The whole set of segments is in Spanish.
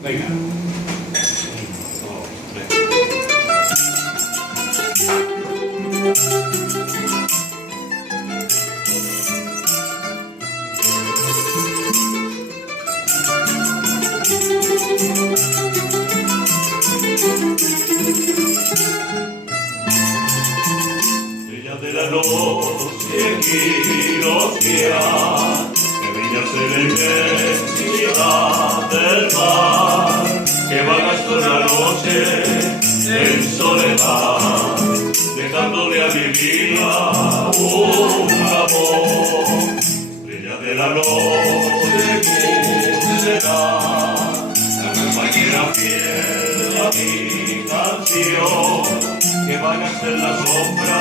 Venga. 1, 2, 3. Ella de la noche equinoccia, que brilla en la inmensidad del mar, que vagas toda la noche en soledad, dejándole a mi vida un amor. Estrella de la noche, tú serás la compañera fiel a mi canción, que vagas en la sombra,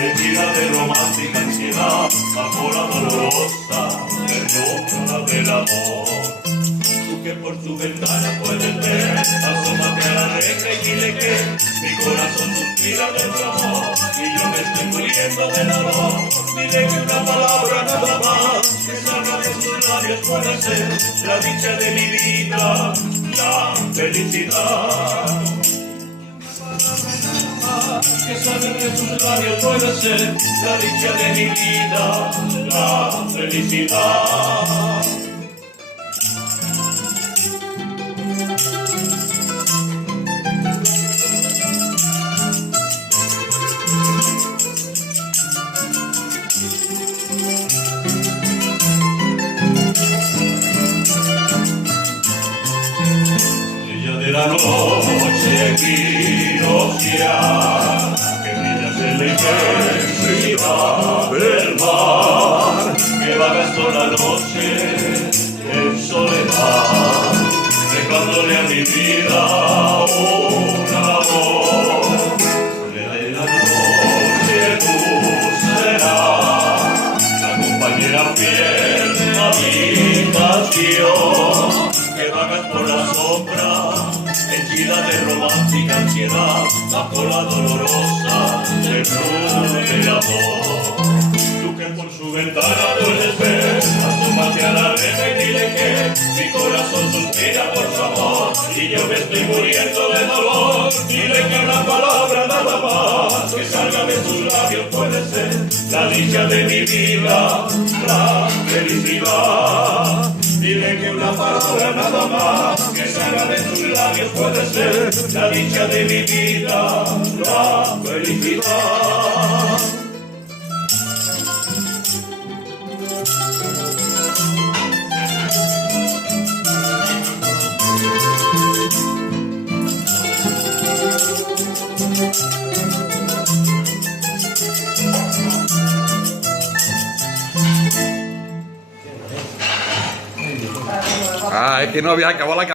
herida de romántica ansiedad, bajo la dolorosa ternura del amor. Tú que por tu ventana puedes ver, asómate a la reja y dile que mi corazón suspira de tu amor y yo me estoy muriendo de dolor. Dile que una palabra nada más que salga de sus labios puede ser la dicha de mi vida, la felicidad. Que salga de sus labios puede ser la dicha de mi vida, la felicidad. Ella de la noche equinoccia, que brillas en la inmensidad del mar, que vagas toda la noche en soledad, dejándole a mi vida un amor. Estrella de la noche tú serás la compañera fiel a mi canción, que vagas por la sombra, henchida de romántica ansiedad, bajo la dolorosa ternura del amor. Tú que por su ventana puedes ver, asómate a la reja y dile que mi corazón suspira por su amor y yo me estoy muriendo de dolor. Dile que una palabra nada más que salga de sus labios puede ser la dicha de mi vida, la felicidad. Dile que una palabra nada más que salga de tus labios puede ser la dicha de mi vida, la felicidad. Ah, es que no había acabado la